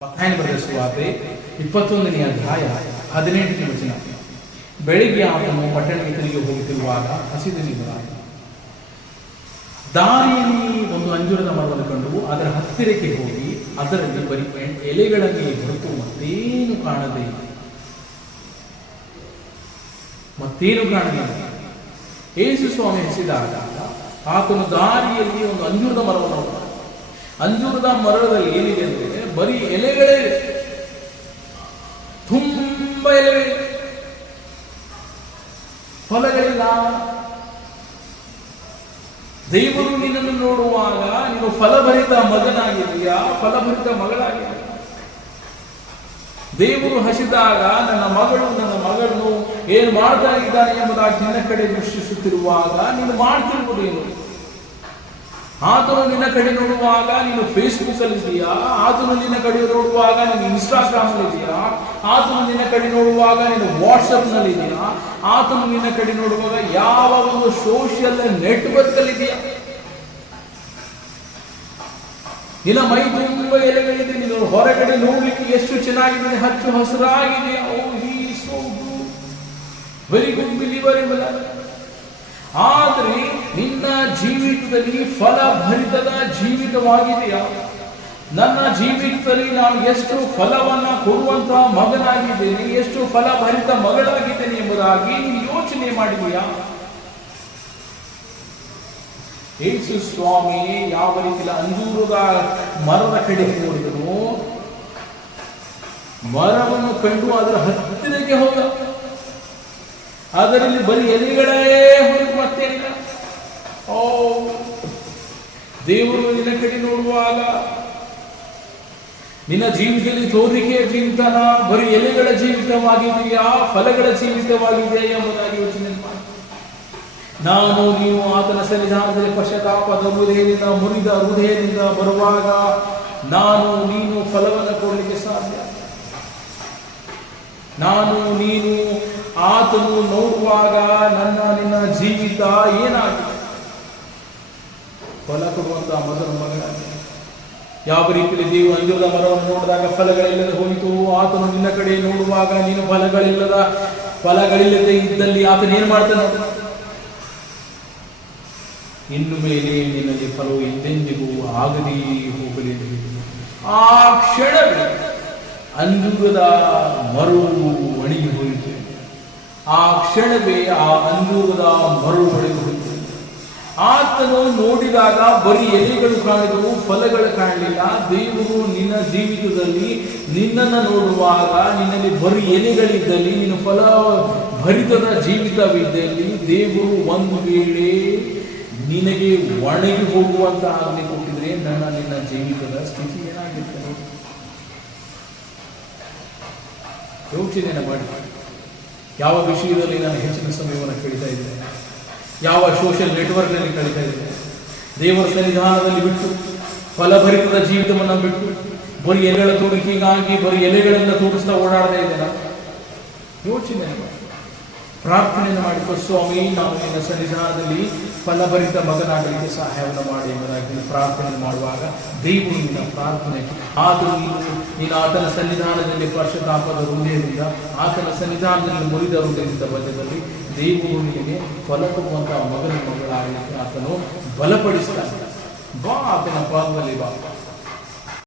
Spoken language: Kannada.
ಮತ್ತಾಯನ ಬರೆದ ಸುವಾರ್ತೆ 21ನೇ ಅಧ್ಯಾಯ 18ನೇ ವಚನ. ಬೆಳಿಗ್ಗೆ ಆತನು ಪಟ್ಟಣಕ್ಕೆ ತಿರುಗಿ ಹೋಗುತ್ತಿರುವಾಗ ಹಸಿದನಿಂದಾಗಿ ದಾರಿಯಲ್ಲಿ ಒಂದು ಅಂಜೂರದ ಮರವನ್ನು ಕಂಡು ಅದರ ಹತ್ತಿರಕ್ಕೆ ಹೋಗಿ ಅದರಲ್ಲಿ ಬರೀ ಎಲೆಗಳನ್ನೇ ಹೊರತು ಮತ್ತೇನು ಕಾಣದೆ ಯೇಸು ಸ್ವಾಮಿ ಹಸಿದಾಗ ಆತನು ದಾರಿಯಲ್ಲಿ ಒಂದು ಅಂಜೂರದ ಮರವನ್ನು ನೋಡಿದ. ಅಂಜೂರದ ಮರದಲ್ಲಿ ಏನಿದೆ ಅಂದರೆ ಬರೀ ಎಲೆಗಳೇ, ತುಂಬ ಎಲೆಗಳಿವೆ, ಫಲಗಳಿಲ್ಲ. ದೇವರು ನಿನ್ನನ್ನು ನೋಡುವಾಗ ನೀನು ಫಲಭರಿತ ಮಗನಾಗಿದೆಯಾ, ಫಲಭರಿತ ಮಗಳಾಗಿದೆಯಾ? ದೇವರು ಹಸಿದಾಗ ನನ್ನ ಮಗಳನ್ನು ಏನು ಮಾಡ್ತಾ ಇದ್ದಾನೆ ಎಂಬುದಾಗಿ ನಿನ್ನ ಕಡೆ ದೃಷ್ಟಿಸುತ್ತಿರುವಾಗ ನೀನು ಮಾಡ್ತಿರುವುದೇನು? ಆತನು ನಿನ್ನ ಕಡೆ ನೋಡುವಾಗ ನೀನು ಫೇಸ್ಬುಕ್ ಅಲ್ಲಿ ಇದೆಯಾ? ಆತನು ನಿನ್ನ ಕಡೆ ನೋಡುವಾಗ ನೀನು ಇನ್ಸ್ಟಾಗ್ರಾಮ್ ನಲ್ಲಿ ಇದೆಯಾ? ಆತನು ನಿನ್ನ ಕಡೆ ನೋಡುವಾಗ ನೀನು ವಾಟ್ಸಪ್ ನಲ್ಲಿ ಇದೆಯಾ? ಆತನು ನಿನ್ನ ಕಡೆ ನೋಡುವಾಗ ಯಾವ ಒಂದು ಸೋಷಿಯಲ್ ನೆಟ್ವರ್ಕ್ ಅಲ್ಲಿ ಇದೆಯಾ? ನಿನ್ನ ಮೈ ತುಂಬ ಎಲೆಗಳಿದೆ, ನೀನು ಹೊರಗಡೆ ನೋಡ್ಲಿಕ್ಕೆ ಎಷ್ಟು ಚೆನ್ನಾಗಿದೆ, ಹಚ್ಚು ಹಸಿರಾಗಿದೆ. ವೆರಿ ಗುಡ್ ಬಿಲೀವರ್ ಎಂಬುದ. ಆದರೆ ನಿನ್ನ ಜೀವಿತದಲ್ಲಿ ಫಲಭರಿತದ ಜೀವಿತವಾಗಿದೆಯಾ? ನನ್ನ ಜೀವಿತದಲ್ಲಿ ನಾನು ಎಷ್ಟು ಫಲವನ್ನ ಕೊಡುವಂತಹ ಮಗನಾಗಿದ್ದೇನೆ, ಎಷ್ಟು ಫಲಭರಿತ ಮಗಳಾಗಿದ್ದೇನೆ ಎಂಬುದಾಗಿ ನೀನು ಯೋಚನೆ ಮಾಡಿದೆಯಾ? ಯೇಸು ಸ್ವಾಮಿ ಯಾವ ರೀತಿ ಅಂಜೂರದ ಮರದ ಕಡೆ ನೋಡಿದನು, ಮರವನ್ನು ಕಂಡು ಅದರ ಹತ್ತಿರಕ್ಕೆ ಹೋದ. ಅದರಲ್ಲಿ ಬರೀ ಎಲೆಗಳೇ ಹೊರತು ಮತ್ತೇನಿಲ್ಲ. ದೇವರು ನಿನ್ನ ಕಡೆ ನೋಡುವಾಗ ನಿನ್ನ ಜೀವಿತದಲ್ಲಿ ತೋರಿಕೆಯ ಜೀವಿತನ ಬರೀ ಎಲೆಗಳ ಜೀವಿತವಾಗಿದೆಯಾ, ಫಲಗಳ ಜೀವಿತವಾಗಿದೆಯಾ ಎಂಬುದಾಗಿ ಯೋಚನೆ ಮಾಡಿ. ನಾನು ನೀವು ಆತನ ಸನ್ನಿಧಾನದಲ್ಲಿ ಪಶ್ಚಾತ್ತಾಪದ ಹೃದಯದಿಂದ, ಮುರಿದ ಹೃದಯದಿಂದ ಬರುವಾಗ ನಾನು ನೀನು ಫಲವನ್ನು ಕೊಡಲಿಕ್ಕೆ ಸಾಧ್ಯ. ನಾನು ನೀನು ಆತನು ನೋಡುವಾಗ ನಿನ್ನ ಜೀವಿತ ಏನಾಗಿದೆ? ಫಲ ಕೊಡುವಂತಹ ಮೊದಲ ಮಗನಾಗಿ. ಯಾವ ರೀತಿಯಲ್ಲಿ ದೇವರು ಅಂಜೂರದ ಮರವನ್ನು ನೋಡಿದಾಗ ಫಲಗಳಿಲ್ಲದೆ ಹೋಯಿತು, ಆತನು ನಿನ್ನ ಕಡೆ ನೋಡುವಾಗ ನೀನು ಫಲಗಳಿಲ್ಲದೆ ಇದ್ದಲ್ಲಿ ಆತನು ಏನ್ ಮಾಡ್ತಾನೆ? ಇನ್ನು ಮೇಲೆ ನಿನ್ನಲ್ಲಿ ಫಲವು ಎಂದೆಂದಿಗೂ ಆಗದೇ ಹೋಗಲಿ. ಆ ಕ್ಷಣವೇ ಅಂಜೂರದ ಮರವು ಒಣಗಿ ಹೋಯಿತು. ಆ ಕ್ಷಣವೇ ಆ ಅಂಜೂರದ ಮರವು ಒಣಗಿ ಹೋಯಿತು. ಆತನು ನೋಡಿದಾಗ ಬರೀ ಎಲೆಗಳು ಕಾಣಿದವು, ಫಲಗಳು ಕಾಣಲಿಲ್ಲ. ದೇವರು ನಿನ್ನ ಜೀವಿತದಲ್ಲಿ ನಿನ್ನನ್ನು ನೋಡುವಾಗ ನಿನ್ನಲ್ಲಿ ಬರೀ ಎಲೆಗಳಿದ್ದಲ್ಲಿ, ನಿನ್ನ ಫಲ ಭರಿತದ ಜೀವಿತವಿದ್ದಲ್ಲಿ, ದೇವರು ಒಂದು ವೇಳೆ ನಿನಗೆ ಒಣಗಿ ಹೋಗುವಂತ ಆಜ್ಞೆ ಕೊಟ್ಟಿದ್ರೆ ನಿನ್ನ ಜೀವಿತದ ಸ್ಥಿತಿ ಏನಾಗಿರ್ತದೆ? ಯೋಚನೆ ಮಾಡಿ. ಯಾವ ವಿಷಯದಲ್ಲಿ ನಾನು ಹೆಚ್ಚಿನ ಸಮಯವನ್ನು ಕಳೀತಾ ಇದ್ದೇನೆ? ಯಾವ ಸೋಷಿಯಲ್ ನೆಟ್ವರ್ಕ್ ನಲ್ಲಿ ಕಳೀತಾ ಇದ್ದೇನೆ? ದೇವರ ಸನ್ನಿಧಾನದಲ್ಲಿ ಬಿಟ್ಟು ಫಲಭರಿತದ ಜೀವಿತವನ್ನು ಬಿಟ್ಟು ಬರೀ ಎಲೆಗಳ ತೋರಿಕೆಗಾಗಿ ಬರೀ ಎಲೆಗಳನ್ನ ತೋರಿಸ್ತಾ ಓಡಾಡ್ತಾ ಇದ್ದೇನೆ. ಯೋಚನೆ ಮಾಡಿ, ಪ್ರಾರ್ಥನೆಯನ್ನು ಮಾಡಿಕೊ. ಸ್ವಾಮಿ, ನಾವು ನಿನ್ನ ಸನ್ನಿಧಾನದಲ್ಲಿ ಫಲಭರಿತ ಮಗನಾಗಲಿಕ್ಕೆ ಸಹಾಯವನ್ನು ಮಾಡಿ ಎಂಬುದಾಗಿ ಪ್ರಾರ್ಥನೆ ಮಾಡುವಾಗ ದೇವರು ನಿನ್ನ ಪ್ರಾರ್ಥನೆ ನೀನು ಆತನ ಸನ್ನಿಧಾನದಲ್ಲಿ ಪಶ್ಚಾತ್ತಾಪದ ಹೃದಯದಿಂದ, ಆತನ ಸನ್ನಿಧಾನದಲ್ಲಿ ಮುರಿದ ಹೃದಯದಿಂದ ಬದ್ಧದಲ್ಲಿ ದೇವರು ನಿನಗೆ ಫಲ ಕೊಡುವಂತಹ ಮಗನಾಗಲಿಕ್ಕೆ ಆತನು ಬಲಪಡಿಸ್ತಾನೆ. ಬಾ, ಆತನ ಪಾದದಲ್ಲಿ ಬಾ.